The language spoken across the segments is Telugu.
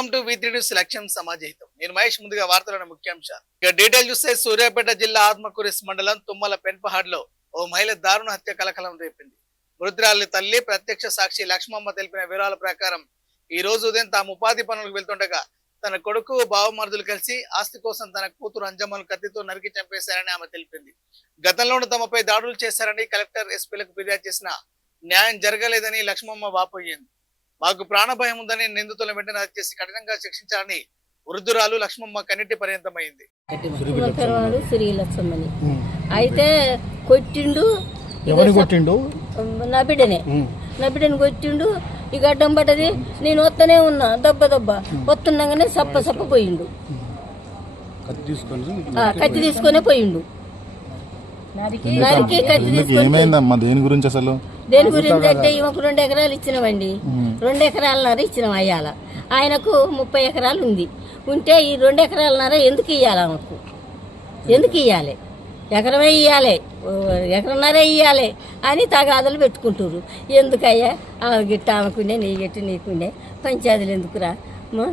వెల్కమ్ టు V3 న్యూస్ లక్ష్యం సమాజహితం. నేను మహేష్. ముందుగా వార్తలను ముఖ్యాంశాలు. ఇక డీటెయిల్ చూస్తే సూర్యాపేట జిల్లా ఆత్మకూరు మండలం తుమ్మల పెన్పహాడ్లో ఓ మహిళ దారుణ హత్య కలకలం రేపింది. మృతురాలి తల్లి ప్రత్యక్ష సాక్షి లక్ష్మమ్మ తెలిపిన వివరాల ప్రకారం ఈ రోజు ఉదయం తాము ఉపాధి పనులకు వెళ్తుండగా తన కొడుకు బావమరుదులు కలిసి ఆస్తి కోసం తన కూతురు అంజమ్మను కత్తితో నరికి చంపేశారని ఆమె తెలిపింది. గతంలోనూ తమపై దాడులు చేశారని కలెక్టర్ ఎస్పీలకు ఫిర్యాదు చేసినా న్యాయం జరగలేదని లక్ష్మమ్మ వాపోయింది. మాకు ప్రాణభయం ఉందని నిందితులను వెంటనే అరెస్ట్ చేసి కఠినంగా శిక్షించాలని వృద్ధురాలు లక్ష్మమ్మ కన్నీటి పర్యంతమైంది. అయితే కొట్టిండు, నా బిడ్డని కొట్టిండు. ఈ గడ్డం పడ్డది. నేను వస్తూనే ఉన్నా, దెబ్బ వస్తున్నాగానే సప్ప పోయిండు. కత్తి తీసుకొనే పోయిండు. దేని గురించి అంటే ఈమెకు 2 ఎకరాలు ఇచ్చినామండి. 2 ఎకరాలన్నర ఇచ్చినాం అయ్యాల. ఆయనకు 30 ఎకరాలు ఉంటే ఈ 2 ఎకరాలన్నర ఎందుకు ఇవ్వాలి? ఆమెకు ఎందుకు ఇవ్వాలి? ఎకరమే ఇవ్వాలి, ఎకరన్నరే ఇవ్వాలి అని తగాదలు పెట్టుకుంటారు. ఎందుకయ్యా ఆమె గిట్ట ఆమెకుండే, నీ గిట్టు నీకుండే, పంచాయతీలు ఎందుకురా?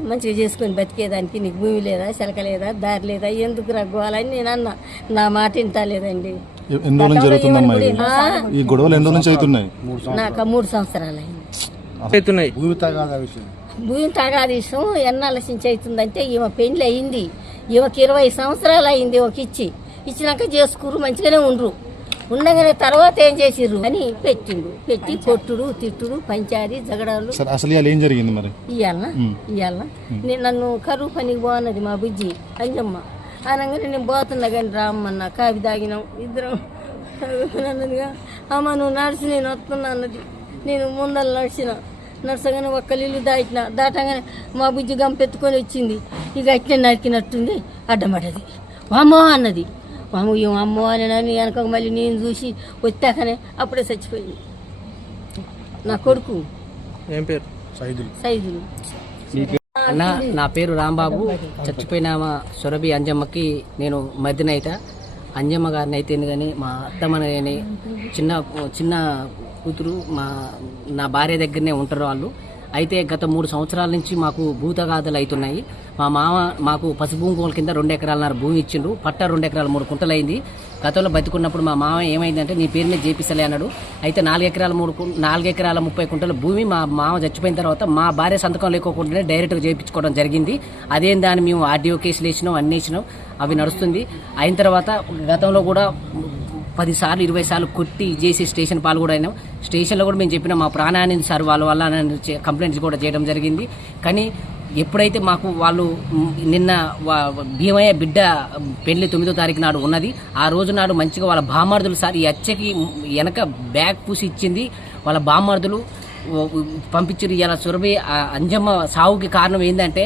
మంచిగా చేసుకొని బతికేదానికి నీకు భూమి లేదా, శలక లేదా, దారి లేదా, ఎందుకు రగ్గోవాలని నేను అన్నా. నా మాట వింటా లేదండి. నాకు 3 సంవత్సరాలు అయింది. భూమి తగాద విషయం ఎన్నాళ్ళ నుంచి అవుతుందంటే ఈమె పెళ్లి అయింది. ఈమెకి 20 సంవత్సరాలు అయింది. ఇచ్చినాక చేసుకురు, మంచిగానే ఉండగానే తర్వాత ఏం చేసిర్రు అని పెట్టి కొట్టుడు, తిట్టుడు, పంచాయతీ జగడాలు. అసలు ఏం జరిగింది మరి? ఇవాళ నేను నన్ను కరువు పనికి పోన్నది మా బుజ్జి అంజమ్మ అనగానే నేను పోతున్నా కానీ రామ్మన్న కావి తాగినాం ఇద్దరం అన్నదిగా. అమ్మ నువ్వు నడిచి నేను వస్తున్నా అన్నది. నేను ముందర నడచగానే ఒక్క ఇల్లు దాటగానే మా బుజ్జి గంపెత్తుకొని వచ్చింది. ఇక అట్లే నరికినట్టుంది, అడ్డమడ్డది. వామ్మో అన్నది. వాము అమ్మో అని వెనక మళ్ళీ నేను చూసి వచ్చాకనే అప్పుడే చచ్చిపోయింది నా కొడుకు. ఏం పేరు? సైదులు. అన్న, నా పేరు రాంబాబు. చచ్చిపోయిన మా సురభి అంజమ్మకి నేను మధ్యనైతే అంజమ్మ గారిని అయితే కానీ మా అత్తమ్మని చిన్న కూతురు నా భార్య దగ్గరనే ఉంటారు వాళ్ళు. అయితే గత 3 సంవత్సరాల నుంచి మాకు భూతగాథలు అవుతున్నాయి. మా మామ మాకు పసుభూమి కింద 2 ఎకరాలన్నర భూమి ఇచ్చిండు. పట్ట 2 ఎకరాలు 3 కుంటలు అయింది. గతంలో బతికున్నప్పుడు మా మామ ఏమైందంటే నీ పేరునే చేపిస్తలే అన్నాడు. అయితే 4 ఎకరాల 30 కుంటల భూమి మా మామ చచ్చిపోయిన తర్వాత మా భార్య సంతకం లేకోకుండానే డైరెక్ట్గా చేయించుకోవడం జరిగింది. అదేం దాన్ని మేము ఆర్డీఓ కేసులు వేసినాం, అన్ని వేసినాం, అవి నడుస్తుంది. అయిన తర్వాత గతంలో కూడా 10 సార్లు 20 సార్లు కొట్టి చేసి స్టేషన్ పాలు కూడా అయినాం. స్టేషన్లో కూడా మేము చెప్పినాం మా ప్రాణాన్ని సార్ వాళ్ళ వల్ల కంప్లైంట్స్ కూడా చేయడం జరిగింది. కానీ ఎప్పుడైతే మాకు వాళ్ళు నిన్న భీమయ్య బిడ్డ పెళ్లి 9వ తారీఖు నాడు ఉన్నది. ఆ రోజు నాడు మంచిగా వాళ్ళ బామ్మర్దులు సార్ ఈ హత్యకి వెనక బ్యాగ్ పూసి ఇచ్చింది వాళ్ళ బామ్మర్దులు పంపించారు. ఇలా సురభి అంజమ్మ సావుకి కారణం ఏంటంటే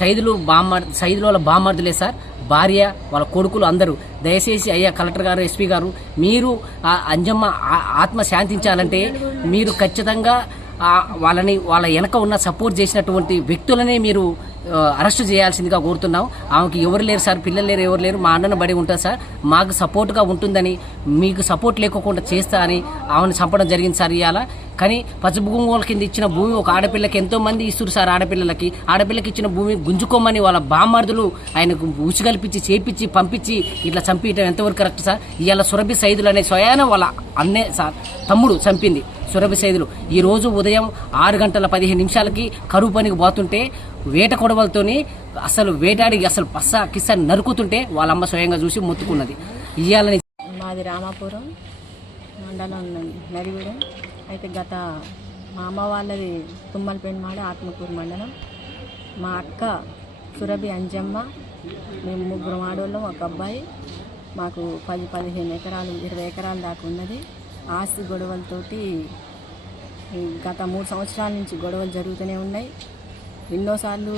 సైదులు వాళ్ళ బామ్మర్దులే సార్, భార్య, వాళ్ళ కొడుకులు అందరూ. దయచేసి అయ్యా కలెక్టర్ గారు, ఎస్పీ గారు, మీరు అంజమ్మ ఆత్మ శాంతించాలంటే మీరు ఖచ్చితంగా వాళ్ళ వెనక ఉన్న సపోర్ట్ చేసినటువంటి వ్యక్తులనే మీరు అరెస్ట్ చేయాల్సిందిగా కోరుతున్నాం. ఆమెకి ఎవరు లేరు సార్, పిల్లలు లేరు, ఎవరు లేరు, మా అన్నను బడి ఉంటుంది సార్, మాకు సపోర్ట్గా ఉంటుందని, మీకు సపోర్ట్ లేకోకుండా చేస్తా అని ఆమెను చంపడం జరిగింది సార్ ఇవాళ. కానీ పచ్చభూముల కింద ఇచ్చిన భూమి ఒక ఆడపిల్లకి ఎంతో మంది ఇస్తారు సార్. ఆడపిల్లకి ఇచ్చిన భూమి గుంజుకోమని వాళ్ళ బామ్మర్దులు ఆయనకు ఉసిగల్పించి చేపించి పంపించి ఇట్లా చంపించడం ఎంతవరకు కరెక్ట్ సార్? ఇవాళ సురభి సైదులు అనే స్వయాన వాళ్ళ అన్నే సార్ తమ్ముడు చంపింది సురభి సైదులు. ఈ రోజు ఉదయం 6:15 కరువు పనికి పోతుంటే వేట కొడవలతోని అసలు వేటాడి అసలు పస్సా కిస్సా నరుకుతుంటే వాళ్ళమ్మ స్వయంగా చూసి మొత్తుకున్నది. ఇవాళ మాది రామాపురం మండలం నడిగూడెం. అయితే గత మా అమ్మ వాళ్ళది తుమ్మలపెన్మాడ ఆత్మకూరు మండలం. మా అక్క సురభి అంజమ్మ, మేము 3 ఆడవాళ్ళం, ఒక అబ్బాయి. మాకు 10-15 ఎకరాలు 20 ఎకరాల దాకా ఉన్నది. ఆస్తి గొడవలతోటి గత 3 సంవత్సరాల నుంచి గొడవలు జరుగుతూనే ఉన్నాయి. ఎన్నోసార్లు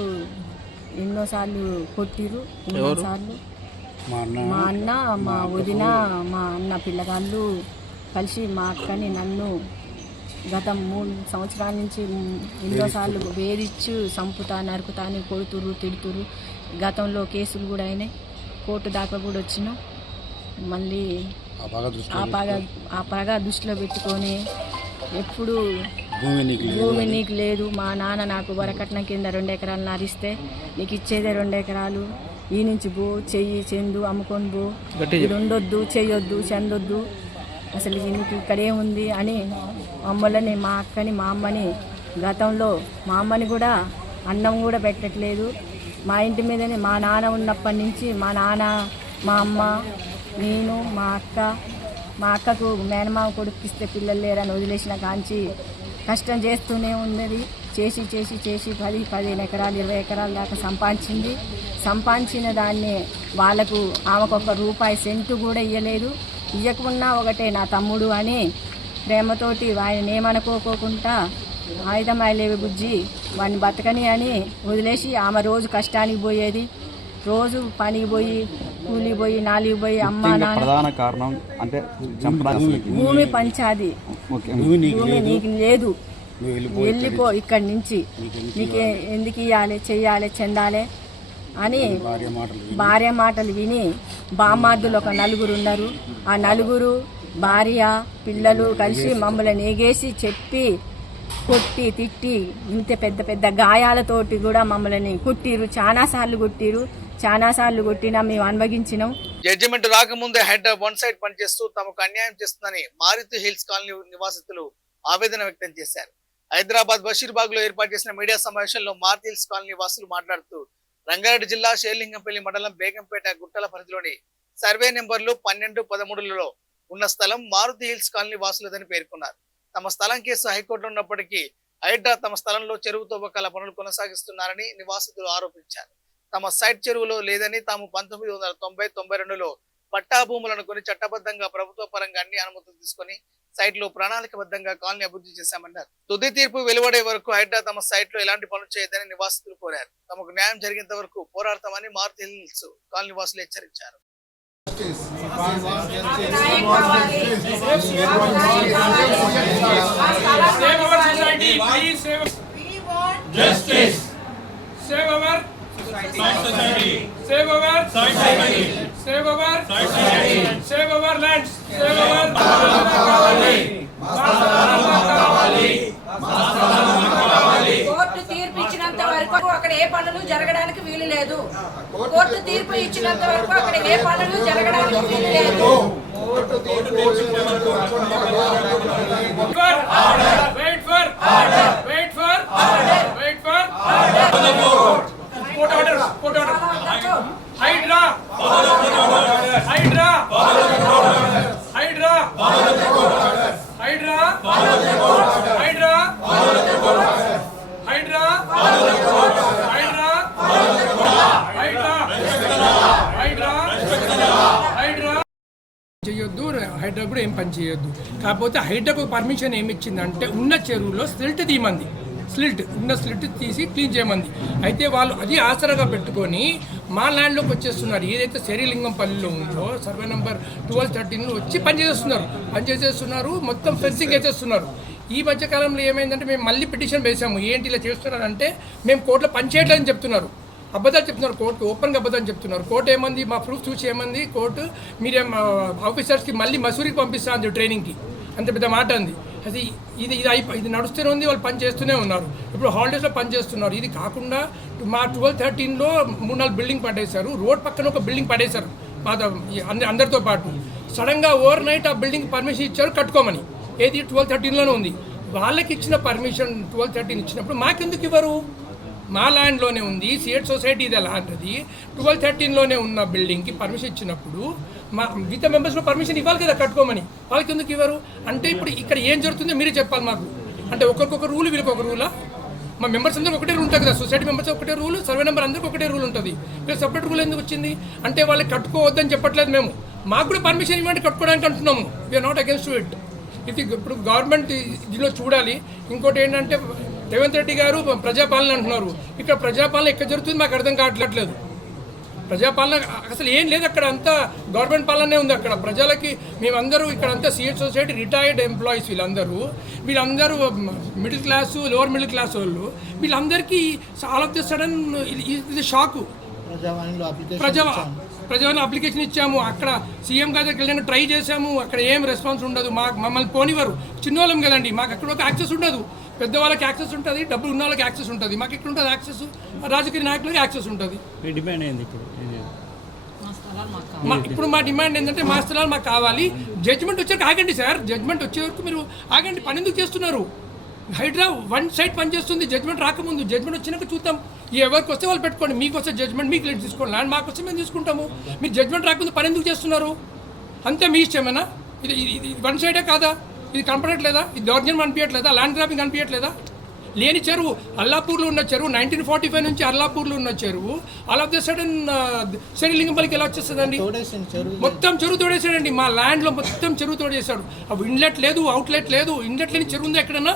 కొట్టిరు. ఎన్నోసార్లు మా అన్న, మా వదిన, మా అన్న పిల్లగాళ్ళు కలిసి మా అక్కని నన్ను గత 3 సంవత్సరాల నుంచి ఎన్నోసార్లు వేధించు చంపుతా, నరుకుతా అని కొడుతురు, తిడుతురు. గతంలో కేసులు కూడా అయినాయి, కోర్టు దాకా కూడా వచ్చినాం. మళ్ళీ ఆ పగ దృష్టిలో పెట్టుకొని ఎప్పుడు భూమి నీకు లేదు. మా నాన్న నాకు వరకట్నం కింద 2 ఎకరాలు నారిస్తే నీకు ఇచ్చేదే 2 ఎకరాలు. ఈ నుంచి పో, చెయ్యి చెందు అమ్ముకొని పో, ఇది ఉండొద్దు, చెయ్యొద్దు, చెందొద్దు, అసలు నీకు ఇక్కడే ఉంది అని మమ్మల్ని, మా అక్కని, మా అమ్మని, గతంలో మా అమ్మని కూడా అన్నం కూడా పెట్టట్లేదు. మా ఇంటి మీదనే మా నాన్న ఉన్నప్పటి నుంచి మా నాన్న, మా అమ్మ, నేను, మా అక్కకు మేనమామ కొడుకిస్తే పిల్లలు లేరని వదిలేసిన కాంచి కష్టం చేస్తూనే ఉన్నది. చేసి 10-15 ఎకరాలు 20 ఎకరాల దాకా సంపాదించిన దాన్ని వాళ్ళకు ఆమెకు ₹1 సెంటు కూడా ఇవ్వలేదు. ఇవ్వకున్నా ఒకటే నా తమ్ముడు అని ప్రేమతోటి ఆయన ఏమనుకోకుండా ఆయుధమాయలేవి బుజ్జి వాడిని బతకని అని వదిలేసి ఆమె రోజు కష్టానికి పోయేది. రోజు పనికి పోయి, కూలికి పోయి, నాలికి పోయి, అమ్మ నాన్న ప్రధాన కారణం అంటే భూమి పంచాది. భూమి నీకు లేదు, వెళ్ళిపో ఇక్కడి నుంచి, నీకు ఎందుకు ఇవ్వాలి, చెయ్యాలి, చెందాలి అని భార్య మాటలు విని బామ్మార్దులు ఒక 4 ఉన్నారు. ఆ 4 భార్య పిల్లలు కలిసి మమ్మల్ని నేగేసి చెప్పి కొట్టి తిట్టి ఇంత పెద్ద గాయాలతోటి కూడా మమ్మల్ని కుట్టిరు. చాలాసార్లు కొట్టినా మేము అనుభవించినాం. జడ్జిమెంట్ రాకముందే హెడ్ వన్ సైడ్ పనిచేస్తూ తమకు అన్యాయం చేస్తుందని మారుతి హిల్స్ కాలనీ నివాసితులు ఆవేదన వ్యక్తం చేశారు. హైదరాబాద్ బషీర్బాగ్ లో ఏర్పాటు చేసిన మీడియా సమావేశంలో మారుతి హిల్స్ కాలనీ వాసులు మాట్లాడుతూ రంగారెడ్డి జిల్లా షేర్లింగంపల్లి మండలం బేగంపేట గుట్టల పరిధిలోని సర్వే నెంబర్లు 12, 13లలో ఉన్న స్థలం మారుతి హిల్స్ కాలనీ వాసులదని పేర్కొన్నారు. తమ స్థలం కేసు హైకోర్టులో ఉన్నప్పటికీ హైడ్రా తమ స్థలంలో చెరువు తవ్వకాల పనులు కొనసాగిస్తున్నారని నివాసితులు ఆరోపించారు. తమ సైట్ చెరువులో లేదని, తాము 1990-92లో పట్టా భూములను కొని చట్టబద్ధంగా ప్రభుత్వ పరంగా అన్ని అనుమతులు తీసుకుని సైట్ లో ప్రణాళికబద్ధంగా కాలనీ అభివృద్ధి చేశామన్నారు. తుది తీర్పు వెలువడే వరకు హైడ్రా తమ సైట్ లో ఎలాంటి పనులు చేయదని నివాసితులు కోరారు. తమకు న్యాయం జరిగేంత వరకు పోరాడతామని మారుతి హిల్స్ కాలనీ వాసులు హెచ్చరించారు. కోర్టు తీర్పు ఇచ్చినంత వరకు అక్కడ ఏ పనులు జరగడానికి వీలు లేదు. కోర్టు తీర్పు ఇచ్చినంత వరకు అక్కడ ఏ పనులు జరగడానికి వీలు లేదు. చేయొద్దు, హైడ్రా కూడా ఏం పని చేయొద్దు. కాకపోతే హైడ్రాకు పర్మిషన్ ఏమి ఇచ్చిందంటే ఉన్న చెరువులో స్లిల్ట్ తీయమంది. ఉన్న స్లిల్ట్ తీసి క్లీన్ చేయమంది. అయితే వాళ్ళు అది ఆసరాగా పెట్టుకొని మా ల్యాండ్లోకి వచ్చేస్తున్నారు. ఏదైతే శ్రీలింగంపల్లిలో ఉందో సర్వే నెంబర్ 12-13లో వచ్చి పనిచేసేస్తున్నారు. మొత్తం ఫెన్సింగ్ వేసేస్తున్నారు. ఈ మధ్యకాలంలో ఏమైందంటే మేము మళ్ళీ పిటిషన్ వేసాము. ఏంటి ఇలా చేస్తున్నారంటే మేము కోర్టులో పనిచేయట్లేదని చెప్తున్నారు. అబద్ధాలు చెప్తున్నారు. కోర్టు ఓపెన్గా అబద్ధాలు చెప్తున్నారు. కోర్టు ఏమంది, మా ప్రూఫ్ చూసి ఏమంది కోర్టు, మీరే ఆఫీసర్స్కి మళ్ళీ మసూరికి పంపిస్తా అంది ట్రైనింగ్కి. అంత పెద్ద మాట అంది. అది ఇది నడుస్తూనే ఉంది. వాళ్ళు పని చేస్తూనే ఉన్నారు. ఇప్పుడు హాలిడేస్లో పని చేస్తున్నారు. ఇది కాకుండా మా 12-13లో 3-4 బిల్డింగ్ పడేశారు. రోడ్ పక్కన ఒక బిల్డింగ్ పడేశారు అందరితో పాటు. సడన్గా ఓవర్ నైట్ ఆ బిల్డింగ్ పర్మిషన్ ఇచ్చారు కట్టుకోమని. ఏది 12-13లోనే ఉంది. వాళ్ళకి ఇచ్చిన పర్మిషన్ 12-13 ఇచ్చినప్పుడు మాకెందుకు ఇవ్వరు? మా ల్యాండ్లోనే ఉంది, సిఎట్ సొసైటీ ఇది ల్యాండ్. అది 12-13లోనే ఉన్న బిల్డింగ్కి పర్మిషన్ ఇచ్చినప్పుడు మా మిగతా మెంబర్స్లో పర్మిషన్ ఇవ్వాలి కదా కట్టుకోమని. వాళ్ళకి ఎందుకు ఇవ్వరు? అంటే ఇప్పుడు ఇక్కడ ఏం జరుగుతుందో మీరే చెప్పాలి మాకు. అంటే ఒకరికొక రూల్, వీళ్ళకి ఒక రూలా? మా మెంబర్స్ అందరికి ఒకటే రూల్ ఉంటుంది కదా. సొసైటీ మెంబర్స్ ఒకటే రూల్, సర్వే నెంబర్ అందరికి ఒకటే రూల్ ఉంటుంది. వీళ్ళు సపరేట్ రూల్ ఎందుకు వచ్చింది? అంటే వాళ్ళకి కట్టుకోవద్దని చెప్పట్లేదు మేము. మాకు కూడా పర్మిషన్ ఇవ్వండి కట్టుకోవడానికి అంటున్నాము. We are not against it. ఇది ఇప్పుడు గవర్నమెంట్ దీనిలో చూడాలి. ఇంకోటి ఏంటంటే రేవంత్ రెడ్డి గారు ప్రజాపాలన అంటున్నారు. ఇక్కడ ప్రజాపాలన ఎక్కడ జరుగుతుంది మాకు అర్థం కావట్లేదు. ప్రజాపాలన అసలు ఏం లేదు. అక్కడ అంతా గవర్నమెంట్ పాలనే ఉంది. అక్కడ ప్రజలకి మేమందరూ ఇక్కడ అంతా సిఎట్ సొసైటీ రిటైర్డ్ ఎంప్లాయీస్. వీళ్ళందరూ middle class, lower middle class వాళ్ళు. వీళ్ళందరికీ ఆల్ ఆఫ్ ది సడన్ ఇది షాకు. ప్రజావాణి అప్లికేషన్ ఇచ్చాము. అక్కడ సీఎం గారి దగ్గరికి వెళ్ళడానికి ట్రై చేశాము. అక్కడ ఏం రెస్పాన్స్ ఉండదు. మమ్మల్ని పోనివ్వరు. చిన్నోళ్ళం కదండి, మాకు అక్కడ ఒక యాక్సెస్ ఉండదు. పెద్దవాళ్ళకి యాక్సెస్ ఉంటుంది, డబ్బులు ఉన్న వాళ్ళకి యాక్సెస్ ఉంటుంది. మాకు ఎక్కడ ఉంటుంది యాక్సెస్? రాజకీయ నాయకులకి యాక్సెస్ ఉంటుంది. డిమాండ్ అయింది ఇప్పుడు ఇప్పుడు మా డిమాండ్ ఏంటంటే మా స్థలాలు మాకు కావాలి. జడ్జిమెంట్ వచ్చాక ఆగండి సార్, జడ్జిమెంట్ వచ్చే వరకు మీరు ఆగండి. పని ఎందుకు చేస్తున్నారు? హైడ్రా వన్ సైడ్ పనిచేస్తుంది. జడ్జిమెంట్ రాకముందు, జడ్జిమెంట్ వచ్చినాక చూద్దాం. ఎవరికి వస్తే వాళ్ళు పెట్టుకోండి. మీకు వస్తే జడ్జిమెంట్ మీకు లేట్ తీసుకోండి, ల్యాండ్ మాకు వస్తే మేము తీసుకుంటాము. మీరు జడ్జిమెంట్ రాకముందు పని ఎందుకు చేస్తున్నారు? అంతే మీ ఇష్టమేనా? ఇది వన్ సైడే కాదా? ఇది కనపడట్లేదా? ఇది దౌర్జన్యం అనిపించట్లేదా? Land grabbing అనిపించట్లేదా? లేని చెరువు అల్లాపూర్లో ఉన్న చెరువు 1945 నుంచి అల్లాపూర్లో ఉన్న చెరువు ఆల్ ఆఫ్ ద సడన్ శనిలింగంపల్లికి ఎలా వచ్చేస్తుందండి? మొత్తం చెరువు తోడేసాడండి. మా ల్యాండ్లో మొత్తం చెరువు తోడేశాడు. అవి ఇన్లెట్ లేదు, అవుట్లెట్ లేదు. ఇన్లెట్ లేని చెరువు ఉందా ఎక్కడన్నా?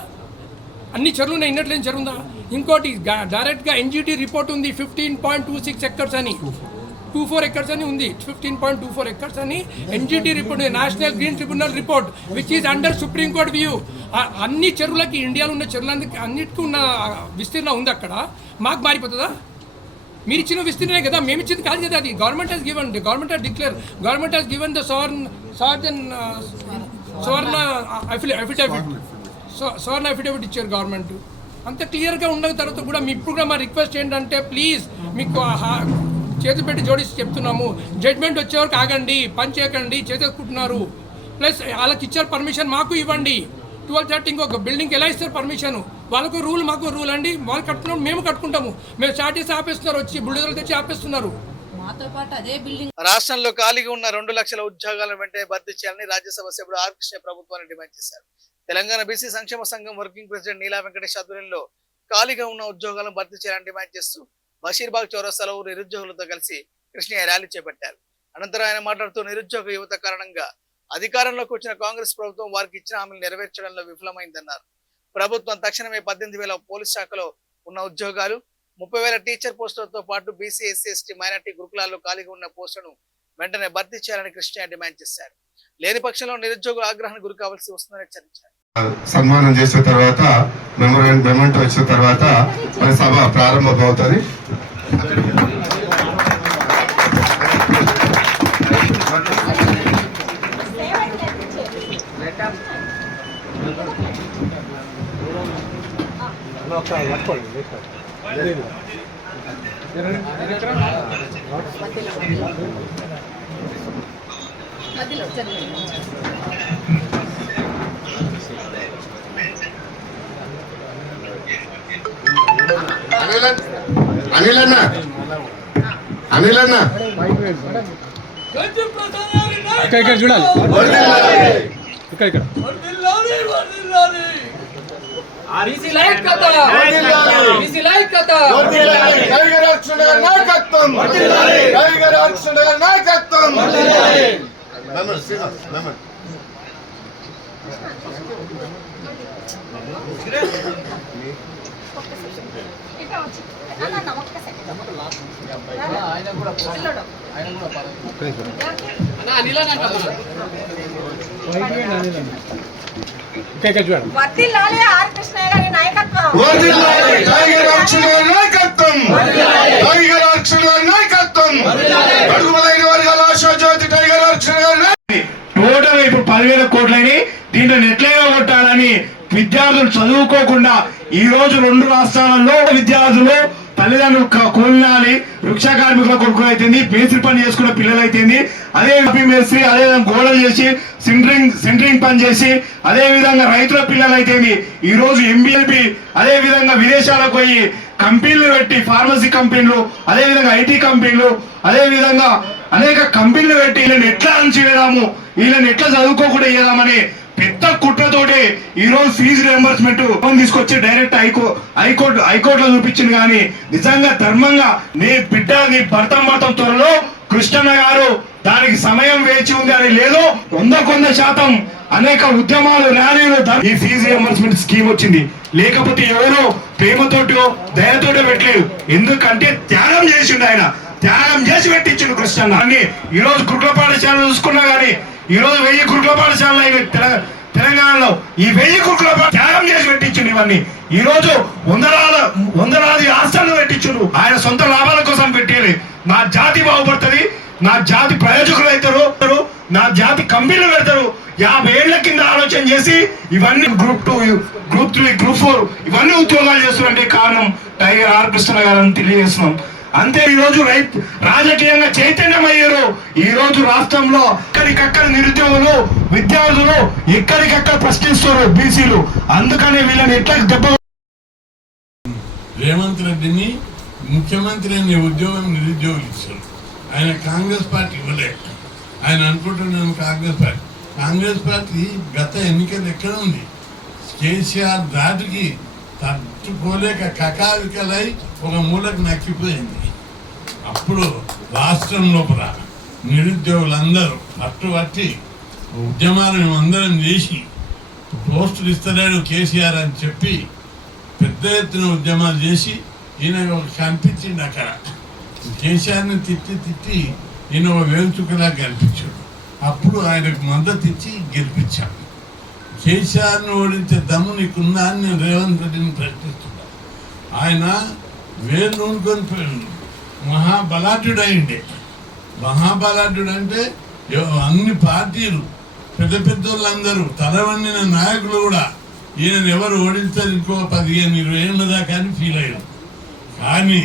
అన్ని చెరువులు ఉన్నాయి, ఇన్లెట్ లేని చెరువు ఉందా? ఇంకోటి డైరెక్ట్గా ఎన్జిటి రిపోర్ట్ ఉంది, 15.26 ఎకర్స్ అని, 24 ఎకర్స్ అని ఉంది. 15.24 ఎకర్స్ అని NGT report, national green tribunal report, which is under supreme court view. అన్ని చెరువులకి, ఇండియాలో ఉన్న చెరువులకి అన్నిటికీ ఉన్న విస్తీర్ణం ఉంది. అక్కడ మాకు మారిపోతుందా? మీరు ఇచ్చిన విస్తీర్ణమే కదా, మేము ఇచ్చింది కాదు కదా. అది government has given, government has declare, government has given the sworn affidavit ఇచ్చారు గవర్నమెంట్. అంత క్లియర్గా ఉన్న తర్వాత కూడా ఇప్పుడు కూడా మా రిక్వెస్ట్ ఏంటంటే ప్లీజ్ మీకు చేతి పెట్టి జోడిసి చెప్తున్నాము, జడ్జ్మెంట్ వచ్చేవరకు ఆగండి, పని చేయకండి, చేసేసుకుంటున్నారు. ప్లస్ వాళ్ళకి ఇచ్చారు పర్మిషన్, మాకు ఇవ్వండి. 12:30 ఇంకొక బిల్డింగ్కి ఎలా ఇస్తారు పర్మిషన్? వాళ్ళకు రూల్, మాకు రూల్ అండి. వాళ్ళు కట్టుకున్నాం, మేము కట్టుకుంటాము. మేము స్టార్ట్ చేసి ఆపేస్తున్నారు, వచ్చి బుల్డోజర్లు తెచ్చి ఆపేస్తున్నారు. మాతో పాటు అదే బిల్డింగ్. రాష్ట్రంలో ఖాళీగా ఉన్న 2 లక్షల ఉద్యోగాలను వెంటనే భర్తీ చేయాలని రాజ్యసభ సభ్యుడు ఆర్ కృష్ణ ప్రభుత్వాన్ని డిమాండ్ చేశారు. తెలంగాణ బీసీ సంక్షేమ సంఘం వర్కింగ్ ప్రెసిడెంట్ నీలా వెంకటేష్ ఆధ్వర్యంలో ఖాళీగా ఉన్న ఉద్యోగాలను భర్తీ చేయాలని డిమాండ్ చేస్తూ బషీర్బాగ్ చౌరస్తాలో నిరుద్యోగులతో కలిసి కృష్ణయ్య ర్యాలీ చేపట్టారు. అనంతరం ఆయన మాట్లాడుతూ నిరుద్యోగ యువత కారణంగా అధికారంలోకి వచ్చిన కాంగ్రెస్ ప్రభుత్వం వారికి ఇచ్చిన హామీలు నెరవేర్చడంలో విఫలమైందన్నారు. ప్రభుత్వం తక్షణమే 18,000 పోలీస్ శాఖలో ఉన్న ఉద్యోగాలు, 30,000 టీచర్ పోస్టులతో పాటు బీసీ, ఎస్సీ, ఎస్టీ, మైనార్టీ గురుకులాల్లో ఖాళీగా ఉన్న పోస్టులను వెంటనే భర్తీ చేయాలని కృష్ణయ్య డిమాండ్ చేశారు. లేని పక్షంలో నిరుద్యోగుల ఆగ్రహానికి గురి కావాల్సి వస్తుందని హెచ్చరించారు. సన్మానం చేసిన తర్వాత మెమెంటో వచ్చిన తర్వాత మరి సభ ప్రారంభమవుతుంది. అనిల్ అన్న ఇక్కడ చూడాలి, ఇక్కడ వర్ధిల్లాలి ఆర్ కృష్ణయ్య గారి నాయకత్వం. టోటల్ ఇప్పుడు 10,000 కోట్లని దీంట్లో నెట్లేగా కొట్టాలని విద్యార్థులు చదువుకోకుండా ఈ రోజు 2 రాష్ట్రాలలో విద్యార్థులు తల్లిదండ్రులు కొనాలి, వృక్ష కార్మికుల కొడుకులు అయితేంది, మేస్త్రి పని చేసుకున్న పిల్లలు అయితేంది, అదే మేస్త్రి, అదే గోడలు చేసి సెంటరింగ్ పని చేసి, అదే విధంగా రైతుల పిల్లలు అయితేంది ఈ రోజు ఎంబీఎల్బి, అదే విధంగా విదేశాలకు పోయి కంపెనీలు పెట్టి, ఫార్మసీ కంపెనీలు, అదే విధంగా ఐటీ కంపెనీలు, అదే విధంగా అనేక కంపెనీలు పెట్టి వీళ్ళని ఎట్లా అణచివేదాము, వీళ్ళని ఎట్లా చదువుకోకుండా చేద్దామని పెద్ద కుట్రతోటి ఈ రోజు ఫీజు రియంబర్స్మెంట్ తీసుకొచ్చి డైరెక్ట్ హైకోర్టులో చూపించింది. కానీ నిజంగా ధర్మంగా నీ బిడ్డ, నీ భర్తం త్వరలో కృష్ణన్న గారు దానికి సమయం వేచి ఉంది అని లేదు, 100% అనేక ఉద్యమాలు, ర్యాలీలు ఈ ఫీజు రియంబర్స్మెంట్ స్కీమ్ వచ్చింది. లేకపోతే ఎవరో ప్రేమతోటో దయతోటో పెట్టలేదు. ఎందుకంటే త్యాగం చేసిండు ఆయన, త్యాగం చేసి పెట్టించిండు కృష్ణన్న. అని ఈ రోజు గురుకుల పాఠశాలలు చూసుకున్నా గానీ ఈ రోజు 1000 గురుకుల పాఠశాలలు తెలంగాణలో ఈ 1000 గురుకుల త్యాగం చేసి పెట్టించిండు. ఇవన్నీ ఈ రోజు వందలాది హాస్టళ్లు పెట్టించుడు. ఆయన సొంత లాభాల కోసం పెట్టేది. నా జాతి బాగుపడుతుంది, నా జాతి ప్రయోజకులు అవుతారు, నా జాతి కంపెనీలు పెడతారు. 50 ఏళ్ల కింద ఆలోచన చేసి ఇవన్నీ గ్రూప్ 2, గ్రూప్ 3, గ్రూప్ 4 ఇవన్నీ ఉద్యోగాలు చేస్తున్నారంటే కారణం టైగర్ ఆర్ కృష్ణ గారని తెలియజేస్తున్నాం. అంతే ఈ రోజు రాజకీయంగా చైతన్యం అయ్యారు. ఈ రోజు రాష్ట్రంలో ఎక్కడికక్కడ నిరుద్యోగులు విద్యార్థులు ఎక్కడికక్కడ ప్రశ్నిస్తారు బీసీలు. అందుకనే వీళ్ళని ఎట్లా దెబ్బ రేవంత్ రెడ్డిని ముఖ్యమంత్రి అనే ఉద్యోగం నిరుద్యోగులు ఇచ్చారు. ఆయన కాంగ్రెస్ పార్టీ ఇవ్వలే. ఆయన అనుకుంటున్నాను కాంగ్రెస్ పార్టీ గత ఎన్నికలు ఎక్కడ ఉంది? కేసీఆర్ దాటికి తట్టుకోలేక కకావికలై ఒక మూలకు నక్కిపోయింది. అప్పుడు రాష్ట్రం లోపల నిరుద్యోగులందరూ పట్టుబట్టి ఉద్యమాలు మేమందరం చేసి పోస్టులు ఇస్తలేడు కేసీఆర్ అని చెప్పి పెద్ద ఎత్తున ఉద్యమాలు చేసి ఈయన కనిపించింది. అక్కడ కేసీఆర్ని తిట్టి ఈయన ఒక వేలుచుకలా కనిపించాడు. అప్పుడు ఆయనకు మద్దతు ఇచ్చి గెలిపించాడు. కేసీఆర్ని ఓడించే దమ్ము నీకుందా అని నేను రేవంత్ రెడ్డిని ప్రశ్నిస్తున్నాను. ఆయన వేలు నూనుకొని పోయిండు. మహాబలాఢ్యుడైండే. మహాబలాఢ్యుడు అంటే అన్ని పార్టీలు పెద్ద వాళ్ళందరూ తలవన్నిన నాయకులు కూడా ఈయనను ఎవరు ఓడించారు ఇంకో 15-20 ఏళ్ళ దాకా అని ఫీల్ అయ్యారు. కానీ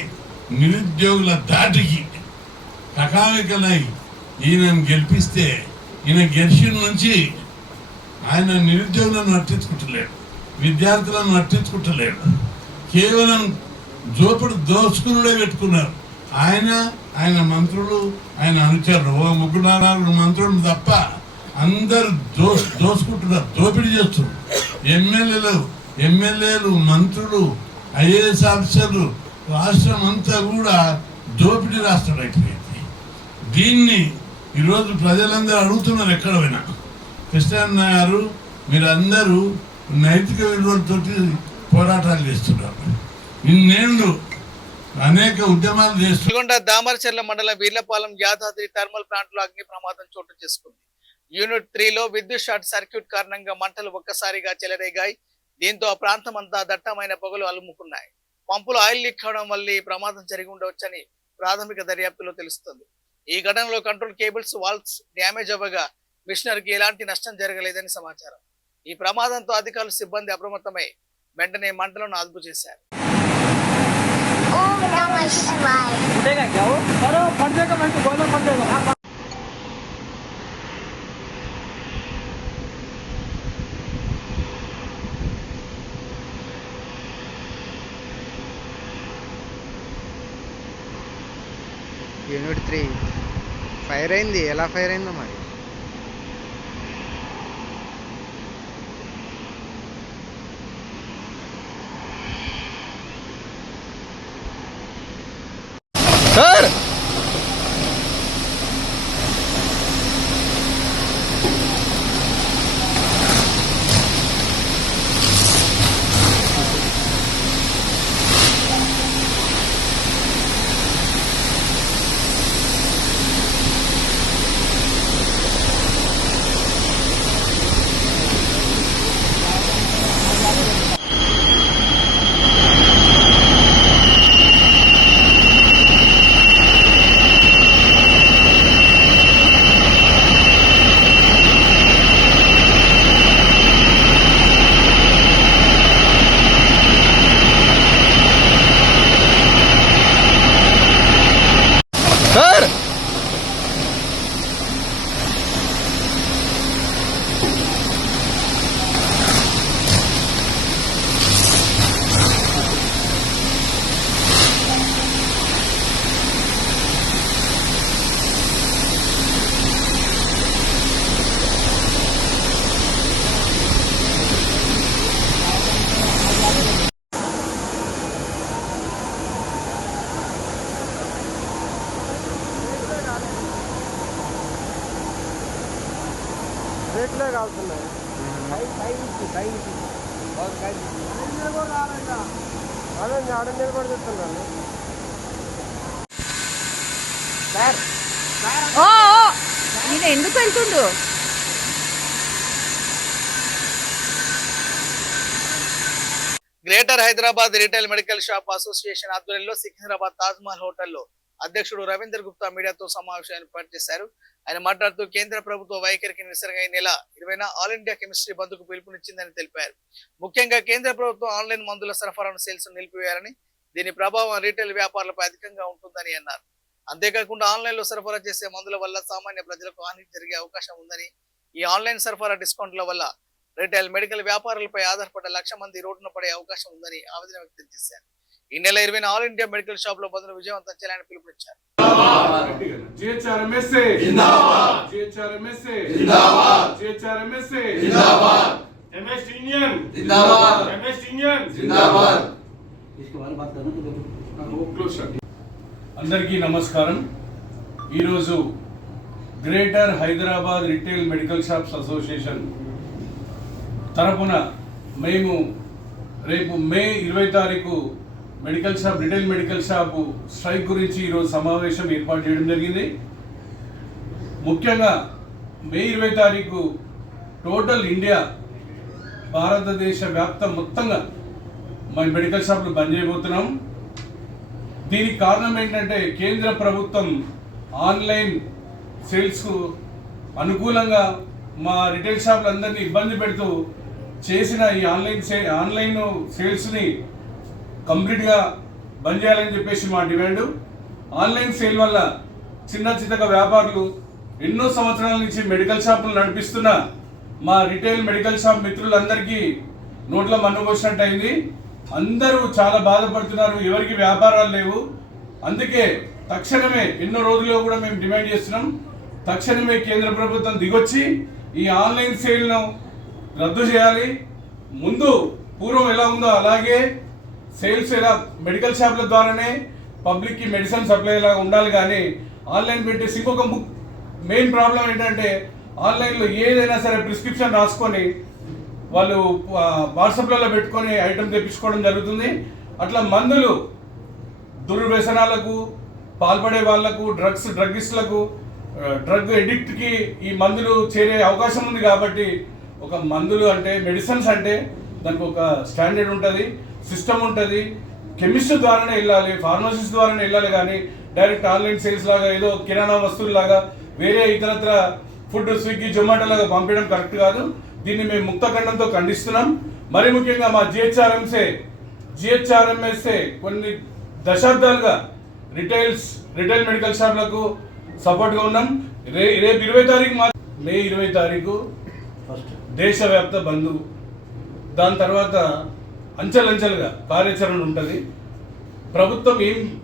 నిరుద్యోగుల దాటికి కకావికలై ఈయనను గెలిపిస్తే ఈయన గెలిచిన నుంచి ఆయన నిరుద్యోగులను అట్టించుకుంటలేడు, విద్యార్థులను అట్టించుకుంటలేడు. కేవలం దోచుకునుడే పెట్టుకున్నారు. ఆయన మంత్రులు, ఆయన అనుచరులు, 3-4 మంత్రులు తప్ప అందరు దోచుకుంటున్నారు, దోపిడీ చేస్తున్నారు. ఎమ్మెల్యేలు, మంత్రులు, ఐఏఎస్ ఆఫీసర్లు, రాష్ట్రం అంతా కూడా దోపిడీ రాష్ట్రం అయిపోయింది. దీన్ని ఈరోజు ప్రజలందరూ అడుగుతున్నారు. ఎక్కడ పోయినా కృష్ణన్న గారు మీరందరూ నైతిక విలువలతోటి పోరాటాలు చేస్తున్నారు. ఇన్నేళ్ళు అనేక ఉద్యమాలు చేస్తున్నారు. దామరచర్ల మండలం వీర్లపాలెం యాదాద్రి థర్మల్ ప్లాంట్ లో అగ్ని ప్రమాదం చోటు చేసుకుంది. యూనిట్ 3లో విద్యుత్ షార్ట్ సర్క్యూట్ కారణంగా మంటలు ఒక్కసారిగా చెలరేగాయి. దీంతో ఆ ప్రాంతం అంతా దట్టమైన పొగలు అలుముకున్నాయి. పంపులో ఆయిల్ లీక్ అవడం వల్ల ఈ ప్రమాదం జరిగి ఉండవచ్చని ప్రాథమిక దర్యాప్తులో తెలుస్తుంది. ఈ ఘటనలో కంట్రోల్ కేబుల్స్, వాల్వ్స్ డ్యామేజ్ అవ్వగా మిషనరీకి ఎలాంటి నష్టం జరగలేదని సమాచారం. ఈ ప్రమాదంతో అధికారులు, సిబ్బంది అప్రమత్తమై వెంటనే మంటలను అదుపు చేశారు. యూనిట్ 3 ఫైర్ అయింది. ఎలా ఫైర్ అయిందో మరి. సార్ ఈయన ఎందుకు వెళ్తుండు? Greater Hyderabad retail medical shop association ఆధ్వర్యంలో సికింద్రాబాద్ తాజ్ మహల్ హోటల్లో అధ్యక్షుడు రవీందర్ గుప్తా మీడియాతో సమావేశం ఏర్పాటు చేశారు. ఆయన మాట్లాడుతూ కేంద్ర ప్రభుత్వ వైఖరికి నిరసనగా ఈ నెల 20న ఆల్ ఇండియా కెమిస్ట్రీ బంద్కు పిలుపునిచ్చిందని తెలిపారు. ముఖ్యంగా కేంద్ర ప్రభుత్వం ఆన్లైన్ మందుల సరఫరాను సేల్స్ నిలిపివేయాలని, దీని ప్రభావం రీటైల్ వ్యాపారులపై అధికంగా ఉంటుందని అన్నారు. అంతేకాకుండా ఆన్లైన్ లో సరఫరా చేసే మందుల వల్ల సామాన్య ప్రజలకు హాని జరిగే అవకాశం ఉందని, ఈ ఆన్లైన్ సరఫరా డిస్కౌంట్ల వల్ల రిటైల్ మెడికల్ వ్యాపారులపై ఆధారపడ్డ 1,00,000 మంది రోడ్డున పడే అవకాశం ఉందని ఆవేదన వ్యక్తం చేశారు. ఈ నెల 20న ఆల్ ఇండియా మెడికల్ షాప్ లో బంద్ను విజయవంతం చేయాలని పిలుపునిచ్చారు. అందరికీ నమస్కారం. ఈరోజు greater Hyderabad retail medical shops association తరపున మేము రేపు మే 20 తారీఖు రిటైల్ మెడికల్ షాప్ స్ట్రైక్ గురించి ఈరోజు సమావేశం ఏర్పాటు చేయడం జరిగింది. ముఖ్యంగా మే 20 తారీఖు టోటల్ ఇండియా భారతదేశ వ్యాప్తం మొత్తంగా మన మెడికల్ షాప్లు బంద్ చేయబోతున్నాం. దీనికి కారణం ఏంటంటే కేంద్ర ప్రభుత్వం ఆన్లైన్ సేల్స్కు అనుకూలంగా మా రిటైల్ షాపులందరినీ ఇబ్బంది పెడుతూ చేసిన ఈ ఆన్లైన్ సేల్స్ని కంప్లీట్గా బంద్ చేయాలని చెప్పేసి మా డిమాండ్. ఆన్లైన్ సేల్ వల్ల చిన్న చితక వ్యాపారులు ఎన్నో సంవత్సరాల నుంచి మెడికల్ షాపులు నడిపిస్తున్న మా రిటైల్ మెడికల్ షాప్ మిత్రులందరికీ నోట్ల మన్ను పోసినట్టు అయింది. అందరూ చాలా బాధపడుతున్నారు, ఎవరికి వ్యాపారాలు లేవు. అందుకే తక్షణమే ఎన్నో రోజుల్లో కూడా మేము డిమాండ్ చేస్తున్నాం, తక్షణమే కేంద్ర ప్రభుత్వం దిగొచ్చి ఈ ఆన్లైన్ సేల్ను రద్దు చేయాలి. ముందు పూర్వం ఎలా ఉందో అలాగే సేల్స్ ఎలా మెడికల్ షాప్ల ద్వారానే పబ్లిక్కి మెడిసిన్ సప్లై లాగా ఉండాలి. కానీ ఆన్లైన్ పెట్టేసి ఇంకొక మెయిన్ ప్రాబ్లం ఏంటంటే ఆన్లైన్లో ఏదైనా సరే ప్రిస్క్రిప్షన్ రాసుకొని వాళ్ళు వాట్సాప్లలో పెట్టుకొని ఐటమ్ తెప్పించుకోవడం జరుగుతుంది. అట్లా మందులు దుర్వ్యసనాలకు పాల్పడే వాళ్లకు, డ్రగ్గిస్టులకు, డ్రగ్ ఎడిక్ట్కి ఈ మందులు చేరే అవకాశం ఉంది. కాబట్టి ఒక మందులు అంటే మెడిసిన్స్ అంటే దానికి ఒక స్టాండర్డ్ ఉంటుంది, సిస్టమ్ ఉంటుంది. కెమిస్ట్ ద్వారానే వెళ్ళాలి, ఫార్మసిస్ట్ ద్వారానే వెళ్ళాలి. కానీ డైరెక్ట్ ఆన్లైన్ సేల్స్ లాగా ఏదో కిరాణా వస్తువులాగా వేరే ఇతరత్ర ఫుడ్ స్విగ్గీ జొమాటో లాగా పంపించడం కరెక్ట్ కాదు. దీన్ని మేము ముక్తఖండంతో ఖండిస్తున్నాం. మరి ముఖ్యంగా మా జిహెచ్ఆర్ఎంఎస్ఏ కొన్ని దశాబ్దాలుగా రిటైల్ మెడికల్ షాప్లకు సపోర్ట్గా ఉన్నాం. రేపు 20 తారీఖు మే 20 తారీఖు దేశవ్యాప్త బంద్, దాని తర్వాత అంచెలంచెలుగా కార్యాచరణ ఉంటుంది. ప్రభుత్వం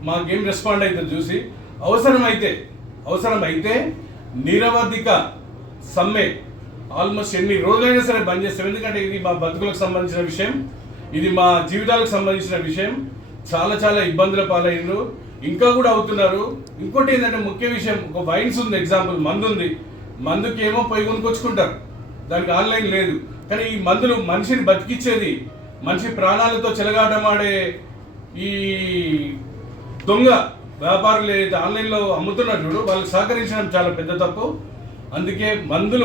మాకేం రెస్పాండ్ అయితే చూసి అవసరమైతే నిరవధిక సమ్మె ఆల్మోస్ట్ ఎన్ని రోజులైనా సరే బంద్ చేస్తాం. ఎందుకంటే ఇది మా బతుకులకు సంబంధించిన విషయం, ఇది మా జీవితాలకు సంబంధించిన విషయం. చాలా చాలా ఇబ్బందుల పాలైనరు, ఇంకా కూడా అవుతున్నారు. ఇంకోటి ఏంటంటే ముఖ్య విషయం, ఒక వైన్స్ ఉంది, ఎగ్జాంపుల్ మందు ఉంది, మందుకి ఏమో పోయి కొనుక్కొచ్చుకుంటారు, దానికి ఆన్లైన్ లేదు. కానీ ఈ మందులు మనిషిని బతికిచ్చేది, మనిషి ప్రాణాలతో చెలగాటమాడే ఈ దొంగ వ్యాపారులు ఏదైతే ఆన్లైన్లో అమ్ముతున్నారు చూడు, వాళ్ళకి సహకరించడం చాలా పెద్ద తప్పు. అందుకే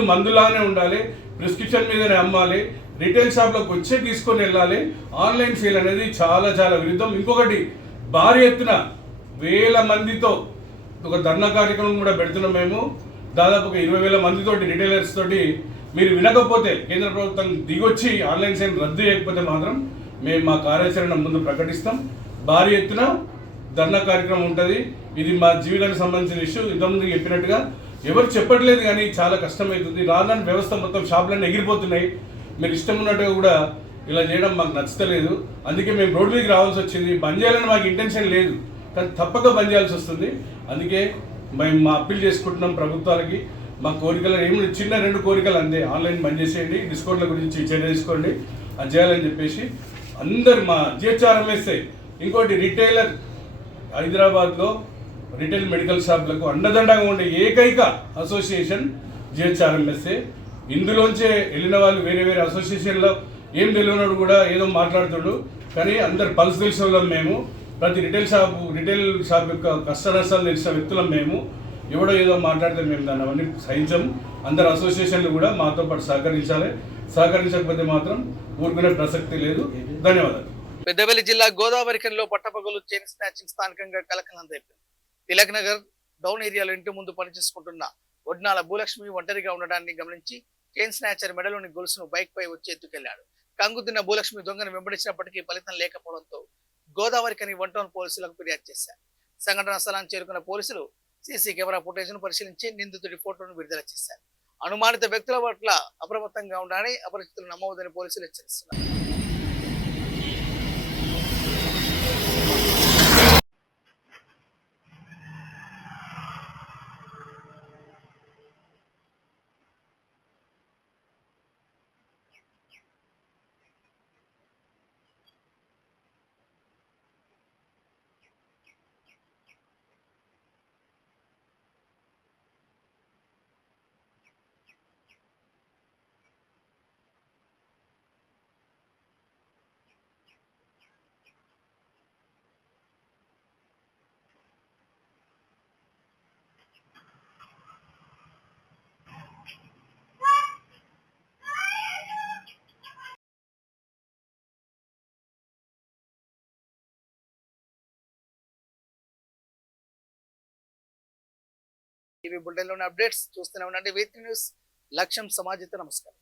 మందులాగానే ఉండాలి, ప్రిస్క్రిప్షన్ మీదనే అమ్మాలి, రిటైల్ షాప్లోకి వచ్చే తీసుకొని వెళ్ళాలి. ఆన్లైన్ సేల్ అనేది చాలా చాలా విరుద్ధం. ఇంకొకటి, భారీ ఎత్తున 1000 మందితో ఒక ధర్నా కార్యక్రమం కూడా పెడుతున్నాం మేము. దాదాపు ఒక 20,000 మందితోటి రిటైలర్స్ తోటి. మీరు వినకపోతే కేంద్ర ప్రభుత్వం దిగొచ్చి ఆన్లైన్ సేల్ రద్దు చేయకపోతే మాత్రం మేము మా కార్యాచరణ ముందు ప్రకటిస్తాం. భారీ ఎత్తున ధర్నా కార్యక్రమం ఉంటుంది. ఇది మా జీవితానికి సంబంధించిన ఇష్యూ. ఇంతకుముందు చెప్పినట్టుగా ఎవరు చెప్పట్లేదు, కానీ చాలా కష్టమవుతుంది. రాను వ్యవస్థ మొత్తం షాపులన్నీ ఎగిరిపోతున్నాయి. మీరు ఇష్టం ఉన్నట్టుగా కూడా ఇలా చేయడం మాకు నచ్చలేదు. అందుకే మేము రోడ్డు మీదకి రావాల్సి వచ్చింది. బంద్ చేయాలని మాకు ఇంటెన్షన్ లేదు, కానీ తప్పక బంద్ చేయాల్సి వస్తుంది. అందుకే మేము మా అప్పీల్ చేసుకుంటున్నాం ప్రభుత్వాలకి. మా కోరికలు ఏమి చిన్న 2 కోరికలు అంతే. ఆన్లైన్ బంద్ చేసేయండి, డిస్కౌంట్ల గురించి చర్య తీసుకోండి, అది చేయాలని చెప్పేసి అందరు మా జిహెచ్ఆర్ఎంఎస్ఏ. ఇంకోటి, రిటైలర్ హైదరాబాద్లో రిటైల్ మెడికల్ షాప్లకు అండదండగా ఉండే ఏకైక అసోసియేషన్ జిహెచ్ఆర్ఎంఎస్ఏ. ఇందులోంచే వెళ్ళిన వాళ్ళు వేరే వేరే అసోసియేషన్లో ఏం తెలియనోడు కూడా ఏదో మాట్లాడుతుడు, కానీ అందరు పల్స్ తెలిసిన వాళ్ళం మేము. ప్రతి రిటైల్ షాప్ యొక్క కష్ట నష్టాలు తెలిసిన వ్యక్తులం మేము. ఎవడో ఏదో మాట్లాడితే మేము దాన్ని అవన్నీ సహించం. అందరు అసోసియేషన్లు కూడా మాతో పాటు సహకరించాలి. సహకరించకపోతే మాత్రం ఊరుకునే ప్రసక్తి లేదు. ధన్యవాదాలు. పెద్దపల్లి జిల్లా గోదావరిఖనిలో పట్టపగలు చైన్ స్నాచింగ్ స్థానికంగా కలకలం రేపింది. తిలక్ నగర్ డౌన్ ఏరియాలో ఇంటి ముందు పనిచేసుకుంటున్న ఒడ్నాల భూలక్ష్మి ఒంటరిగా ఉండడాన్ని గమనించి చైన్ స్నాచర్ మెడలోని గొలుసును బైక్ పై వచ్చి ఎత్తుకెళ్లాడు. కంగుతిన్న భూలక్ష్మి దొంగను వెంబడించినప్పటికీ ఫలితం లేకపోవడంతో గోదావరికని 1 టౌన్ పోలీసులకు ఫిర్యాదు చేశారు. సంఘటనా స్థలానికి చేరుకున్న పోలీసులు సీసీ కెమెరా ఫుటేజ్ ను పరిశీలించి నిందితుడి ఫోటోను విడుదల చేశారు. అనుమానిత వ్యక్తుల పట్ల అప్రమత్తంగా ఉండాలని, అపరిచితులు నమ్మవద్దని పోలీసులు హెచ్చరిస్తున్నారు. టీవీ బులెటిన్లోని అప్డేట్స్ చూస్తూనే ఉండండి. V3 న్యూస్, లక్ష్యం సమాజంతో. నమస్కారం.